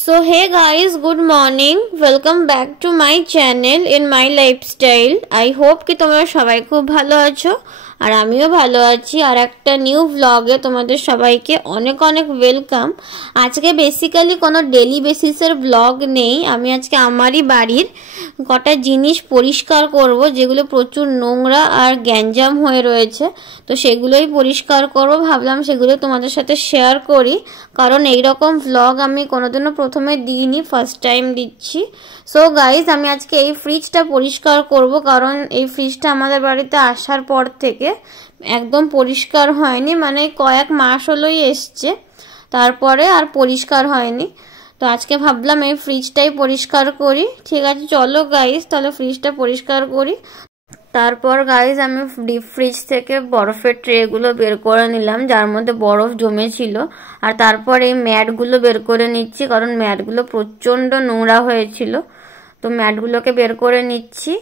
So hey guys, good morning. Welcome back to my channel in my lifestyle. I hope कि তোমরা সবাই খুব ভালো আছো আর আমিও ভালো আছি আর একটা নিউ ব্লগে তোমাদের সবাইকে অনেক অনেক ওয়েলকাম। আজকে বেসিক্যালি কোনো ডেলি বেসিসের ব্লগ নেই। আমি আজকে আমারই বাড়ির কটা জিনিস পরিষ্কার করব যেগুলো প্রচুর নোংরা আর গ্যাঞ্জাম হয়ে রয়েছে, তো সেগুলোই পরিষ্কার করব। ভাবলাম সেগুলো তোমাদের সাথে শেয়ার করি, কারণ এইরকম ব্লগ আমি কোনোদিনও প্রথমে দিইনি, ফার্স্ট টাইম দিচ্ছি। সো গাইজ, আমি আজকে এই ফ্রিজটা পরিষ্কার করব, কারণ এই ফ্রিজটা আমাদের বাড়িতে আসার পর থেকে একদম পরিষ্কার হয়নি, মানে কয়েক মাস হলোই এসছে, তারপরে আর পরিষ্কার হয়নি। তো আজকে ভাবলাম এই ফ্রিজটাই পরিষ্কার করি। ঠিক আছে, চলো গাইজ তাহলে ফ্রিজটা পরিষ্কার করি। তারপর গাইজ আমি ডিপ ফ্রিজ থেকে বরফের ট্রেগুলো বের করে নিলাম, যার মধ্যে বরফ জমেছিল। আর তারপর এই ম্যাটগুলো বের করে নিচ্ছি, কারণ ম্যাটগুলো প্রচণ্ড নোংরা হয়েছিল। তো ম্যাটগুলোকে বের করে নিচ্ছি।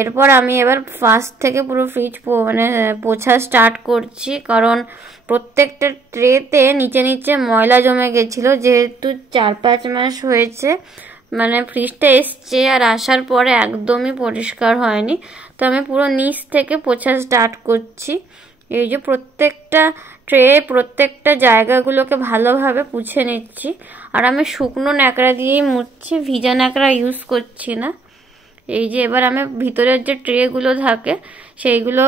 এরপর আমি এবার ফার্স্ট থেকে পুরো ফ্রিজ পোছা স্টার্ট করছি, কারণ প্রত্যেকটা ট্রেতে নিচে নিচে ময়লা জমে গেছিলো, যেহেতু 4-5 মাস হয়েছে মানে ফ্রিজটা এসছে আর আসার পরে একদমই পরিষ্কার হয়নি। তো আমি পুরো নিচ থেকে পোছা স্টার্ট করছি। এই যে প্রত্যেকটা ট্রে, প্রত্যেকটা জায়গাগুলোকে ভালোভাবে মুছে নিচ্ছি। আর আমি শুকনো ন্যাকড়া দিয়েই মুছছি, ভিজা ন্যাকড়া ইউজ করছি না। এই যে এবার আমি ভিতরের যে ট্রেগুলো থাকে সেইগুলো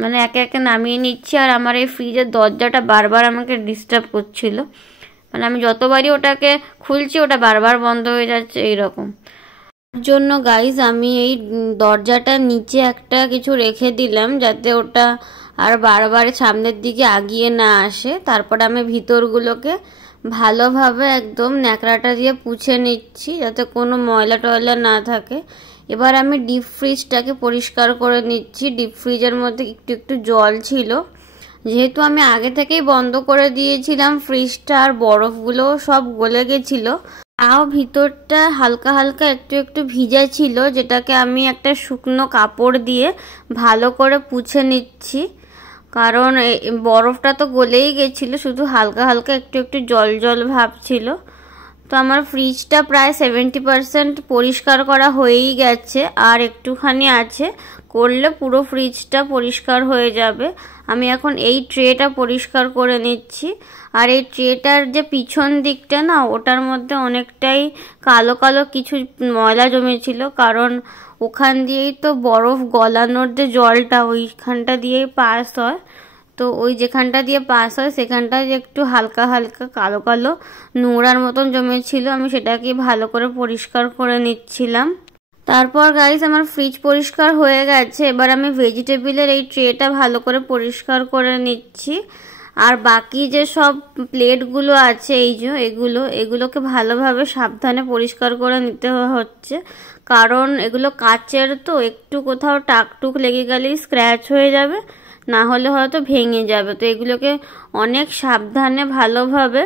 মানে একে একে নামিয়ে নিচ্ছি। আর আমার এই ফ্রিজের দরজাটা বারবার আমাকে ডিস্টার্ব করছিল, মানে আমি যতবারই ওটাকে খুলছি ওটা বারবার বন্ধ হয়ে যাচ্ছে এইরকম জন্য। গাইজ আমি এই দরজাটার নিচে একটা কিছু রেখে দিলাম, যাতে ওটা আর বারবার সামনের দিকে আগিয়ে না আসে। তারপর আমি ভিতরগুলোকে ভালোভাবে একদম ন্যাকড়াটা দিয়ে পুছে নিচ্ছি, যাতে কোনো ময়লা টয়লা না থাকে। এবার আমি ডিপ ফ্রিজটাকে পরিষ্কার করে নিচ্ছি। ডিপ ফ্রিজের মধ্যে একটু একটু জল ছিল, যেহেতু আমি আগে থেকেই বন্ধ করে দিয়েছিলাম ফ্রিজটা, আর বরফগুলো সব গলে গেছিলো। তাও ভিতরটা হালকা হালকা একটু একটু ভিজা ছিল, যেটাকে আমি একটা শুকনো কাপড় দিয়ে ভালো করে পুছে নিচ্ছি, কারণ বরফটা তো গলেই গেছিলো, শুধু হালকা হালকা একটু একটু জল জল ভাব ছিল। তো আমার ফ্রিজটা প্রায় 70% পরিষ্কার করা হয়েই গেছে, আর একটুখানি আছে, করলে পুরো ফ্রিজটা পরিষ্কার হয়ে যাবে। আমি এখন এই ট্রেটা পরিষ্কার করে নিচ্ছি। আর এই ট্রেটার যে পিছন দিকটা না, ওটার মধ্যে অনেকটাই কালো কালো কিছু ময়লা জমেছিল, কারণ ওখান দিয়েই তো বরফ গলানোর যে জলটা ওইখানটা দিয়েই পাস হয়। তো ওই যেখানটা দিয়ে পাস হয় সেখানটা যে একটু হালকা হালকা কালো কালো নোংরার মতন জমেছিল, আমি সেটাকে ভালো করে পরিষ্কার করে নিচ্ছিলাম। তারপর গাইস আমার ফ্রিজ পরিষ্কার হয়ে গেছে। এবার আমি ভেজিটেবিলের এই ট্রেটা ভালো করে পরিষ্কার করে নিচ্ছি। আর বাকি যে সব প্লেটগুলো আছে এই যে এগুলোকে ভালোভাবে সাবধানে পরিষ্কার করে নিতে হচ্ছে, কারণ এগুলো কাচের, তো একটু কোথাও টাকটুক লেগে গেলেই স্ক্র্যাচ হয়ে যাবে, না হলে হয়তো ভেঙে যাবে। তো এগুলোকে অনেক সাবধানে ভালোভাবে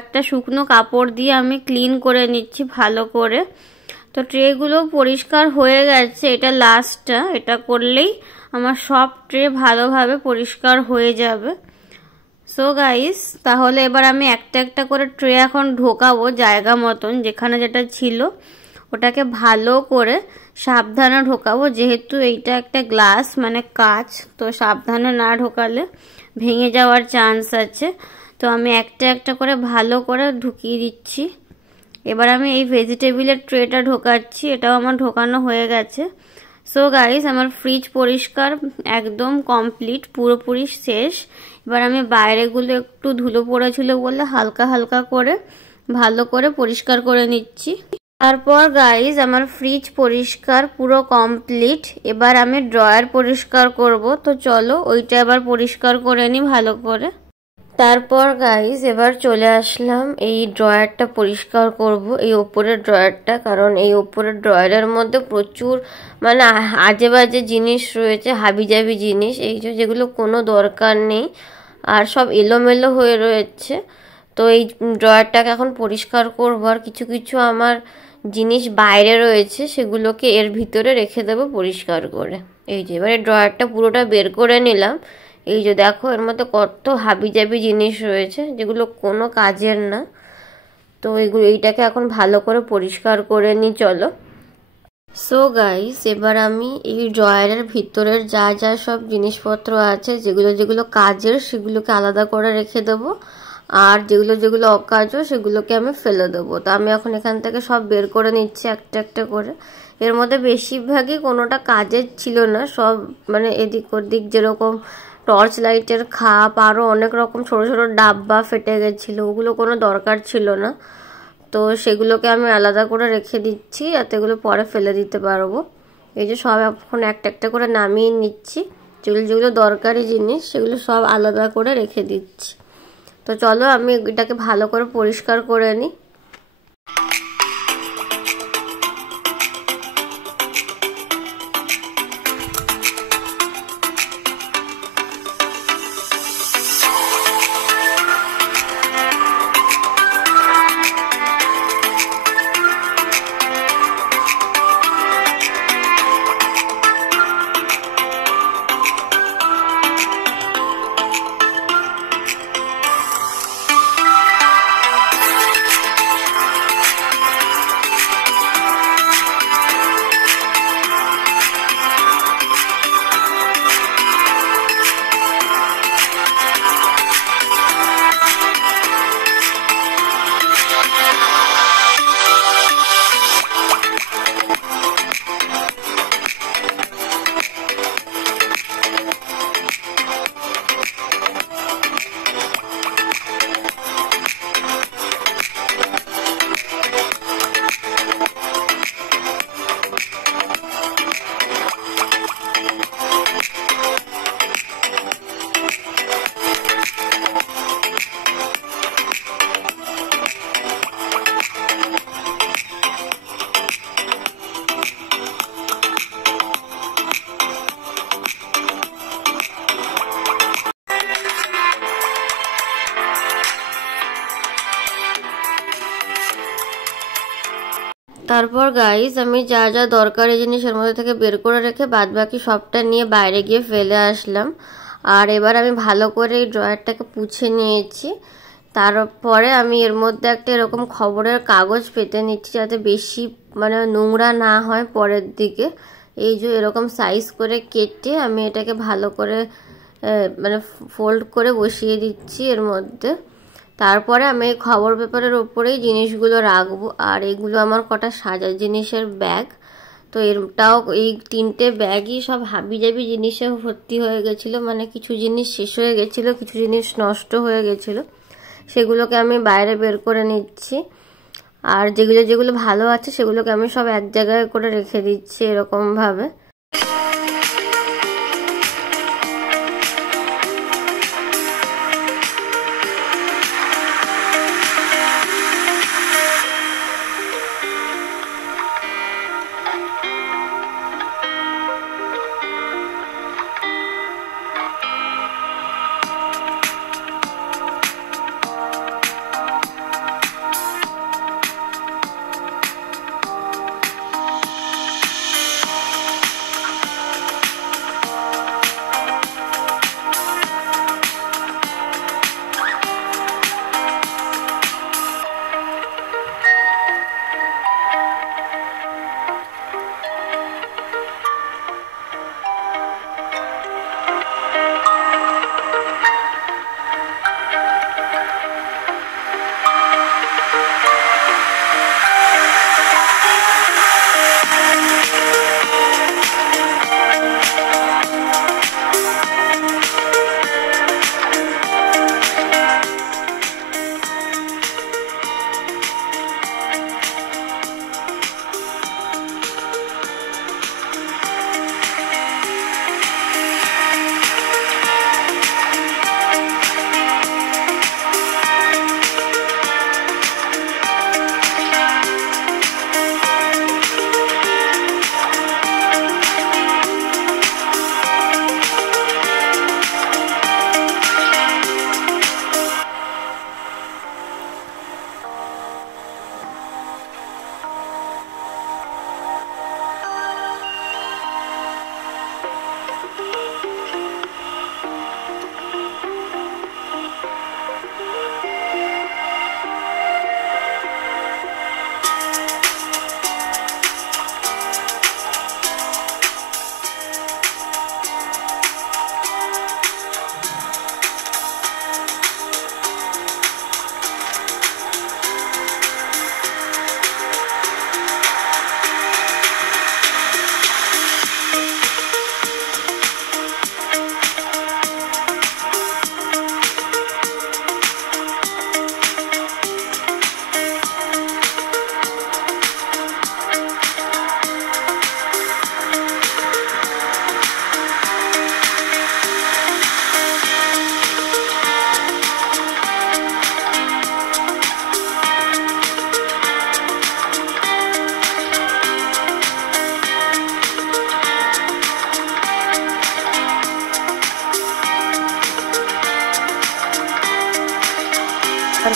একটা শুকনো কাপড় দিয়ে আমি ক্লিন করে নিচ্ছি ভালো করে। তো ট্রেগুলো পরিষ্কার হয়ে গেছে, এটা লাস্টটা, এটা করলেই আমার সব ট্রে ভালোভাবে পরিষ্কার হয়ে যাবে। সো গাইস, তাহলে এবার আমি একটা একটা করে ট্রে এখন ঢোকাবো জায়গা মতন, যেখানে যেটা ছিল ওটাকে ভালো করে সাবধানে ঢোকাবো, যেহেতু এইটা একটা গ্লাস মানে কাঁচ, তো সাবধানে না ঢোকালে ভেঙে যাওয়ার চান্স আছে। তো আমি একটা একটা করে ভালো করে ঢুকিয়ে দিচ্ছি। এবার আমি এই ভেজিটেবিলের ট্রেটা ঢোকাচ্ছি, এটাও আমার ঢোকানো হয়ে গেছে। সো গাইস, আমার ফ্রিজ পরিষ্কার একদম কমপ্লিট, পুরোপুরি শেষ। এবার আমি বাইরেগুলো একটু ধুলো পড়েছিল বলে হালকা হালকা করে ভালো করে পরিষ্কার করে নিচ্ছি। তারপর গাইস আমার ফ্রিজ পরিষ্কার পুরো কমপ্লিট। এবার আমি ড্রয়ার পরিষ্কার করব, তো চলো ওইটা এবার পরিষ্কার করে নিই ভালো করে। তারপর গাইস এবার চলে আসলাম এই ড্রয়ারটা পরিষ্কার করব, এই ওপরের ড্রয়ারটা, কারণ এই ওপরের ড্রয়ারের মধ্যে প্রচুর মানে আজে বাজে জিনিস রয়েছে, হাবিজাবি জিনিস, এই যেগুলো কোনো দরকার নেই আর সব এলোমেলো হয়ে রয়েছে। তো এই ড্রয়ারটাকে এখন পরিষ্কার করবো, আর কিছু কিছু আমার জিনিস বাইরে রয়েছে সেগুলোকে এর ভিতরে রেখে দেবো পরিষ্কার করে। এই যে এবারে ড্রয়ারটা পুরোটা বের করে নিলাম। এই যে দেখো এর মধ্যে কত হাবিজাবি জিনিস রয়েছে যেগুলো কোনো কাজের না। তো এইটাকে এখন ভালো করে পরিষ্কার করে নিই চলো। সো গাইস, এবার আমি এই ড্রয়ারের ভিতরের যা যা সব জিনিসপত্র আছে যেগুলো যেগুলো কাজের সেগুলোকে আলাদা করে রেখে দেবো, আর যেগুলো যেগুলো অকাজও সেগুলোকে আমি ফেলে দেবো। তো আমি এখন এখান থেকে সব বের করে নিচ্ছি একটা একটা করে। এর মধ্যে বেশিরভাগই কোনোটা কাজের ছিল না, সব মানে এদিক ওদিক, যেরকম টর্চ লাইটের খাপ, আরও অনেক রকম ছোটো ছোটো ডাব্বা ফেটে গেছিলো, ওগুলো কোনো দরকার ছিল না। তো সেগুলোকে আমি আলাদা করে রেখে দিচ্ছি যাতে এগুলো পরে ফেলে দিতে পারবো। এই যে সব এখন একটা একটা করে নামিয়ে নিচ্ছি, যেগুলো যেগুলো দরকারি জিনিস সেগুলো সব আলাদা করে রেখে দিচ্ছি। তো চলো আমি এটাকে ভালো করে পরিষ্কার করে নিই। তারপর গাইস আমি যা যা দরকারি জিনিস এর মধ্যে থেকে বের করে রেখে বাদ বাকি সবটা নিয়ে বাইরে গিয়ে ফেলে আসলাম। আর এবার আমি ভালো করে এই ড্রয়ারটাকে পুছে নিয়েছি। তারপরে আমি এর মধ্যে একটা এরকম খবরের কাগজ পেতে নিচ্ছি যাতে বেশি মানে নোংরা না হয় পরের দিকে। এই যে এরকম সাইজ করে কেটে আমি এটাকে ভালো করে মানে ফোল্ড করে বসিয়ে দিচ্ছি এর মধ্যে। তারপরে আমি এই খবর পেপারের ওপরেই জিনিসগুলো রাখবো। আর এগুলো আমার কটা সাজার জিনিসের ব্যাগ। তো এটাও এই তিনটে ব্যাগই সব হাবিজাবি জিনিসে ভর্তি হয়ে গেছিলো, মানে কিছু জিনিস শেষ হয়ে গেছিলো, কিছু জিনিস নষ্ট হয়ে গেছিলো, সেগুলোকে আমি বাইরে বের করে নিচ্ছি। আর যেগুলো যেগুলো ভালো আছে সেগুলোকে আমি সব এক জায়গায় করে রেখে দিচ্ছি এরকমভাবে।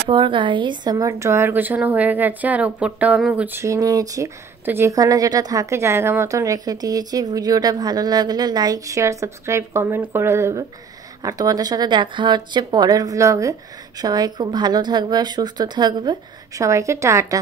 তারপর গাইস আমার ড্রয়ার গোছানো হয়ে গেছে আর ওপরটাও আমি গুছিয়ে নিয়েছি। তো যেখানে যেটা থাকে জায়গা মতন রেখে দিয়েছি। ভিডিওটা ভালো লাগলে লাইক শেয়ার সাবস্ক্রাইব কমেন্ট করে দেবে। আর তোমাদের সাথে দেখা হচ্ছে পরের ব্লগে। সবাই খুব ভালো থাকবে আর সুস্থ থাকবে। সবাইকে টাটা।